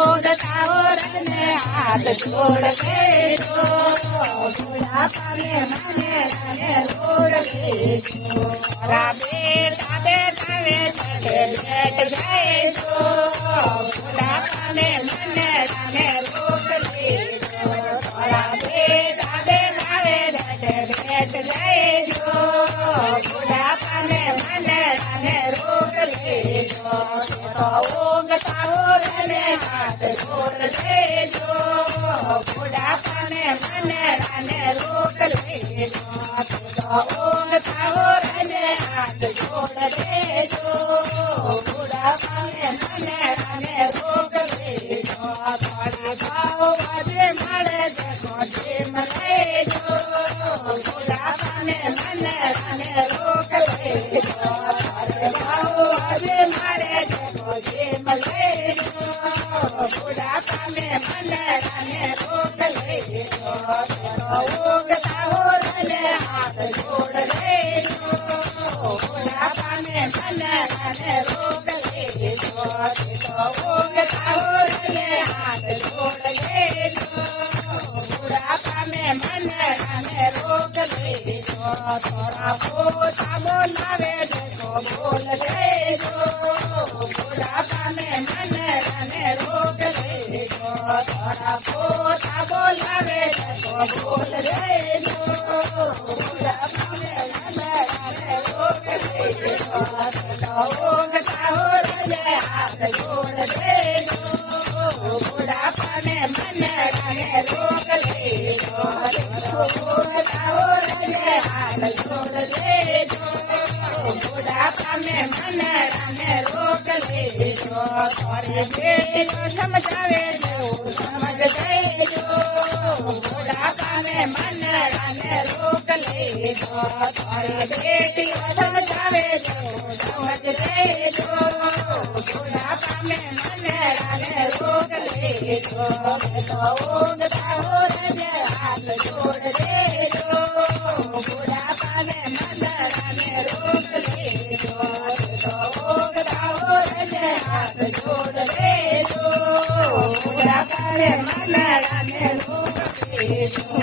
ઓગતા ઓરને હાથ જોડ દેજો બુઢાપાને મને રાને રોડ દેજો મારા બેટા બેટા બેઠ જઈજો બુઢાપાને મને રાને રોડ દેજો મારા બેટા બેટા બેઠ જઈજો બુઢાપાને મને રાને રોડ દેજો ઓગતા ઓરને હાથ જોડ દેજો બુઢાપાને મને રાને રોક લેજો ઓગતા ઓરને હાથ જોડ દેજો બુઢાપાને મને રાને રોક લેજો થોડા ભાવ વધે મળે દેખો જેમ લેજો બુઢાપાને મને રાને રોક લેજો ભાવ વધે મળે દેખો જેમ લેજો બુઢાપાને મને રાને રોક લેજો ઓગતા ઓરને હાથ જોડ દેજો બુઢાપાને મને રાને રોક લેજો ઓગતા ઓરને હાથ જોડ દેજો બુઢાપાને મને રાને રોક લેજો થોડા પોતા બોલાવે દેજો બોલ દેજો બુઢાપાને મને રાને રોક લેજો થોડા પોતા બોલાવે દેજો બોલ દેજો બુઢાપાને મને રાને રોક લેજો ઓગતા ઓરને હાથ જોડ દેજો બુઢાપાને મને રાને રોક લેજો ઓગતા ઓરને હાથ જોડ દેજો બુઢાપાને મને રાને રોક લેજો થોડી બેટીઓ સમજાવે જેવું સમજ દેજો બુઢાપાને મને રાને રોક લેજો થોડી બેટીઓ સમજાવે જેવું સમજ દેજો બુઢાપાને મને રાને રોક લેજો ઓગતા ઓરને હાથ જોડ દેજો બુઢાપાને મને રાને રોક લેજો ઓગતા ઓરને હાથ જોડ દેજો બુઢાપાને મને રાને રોક લેજો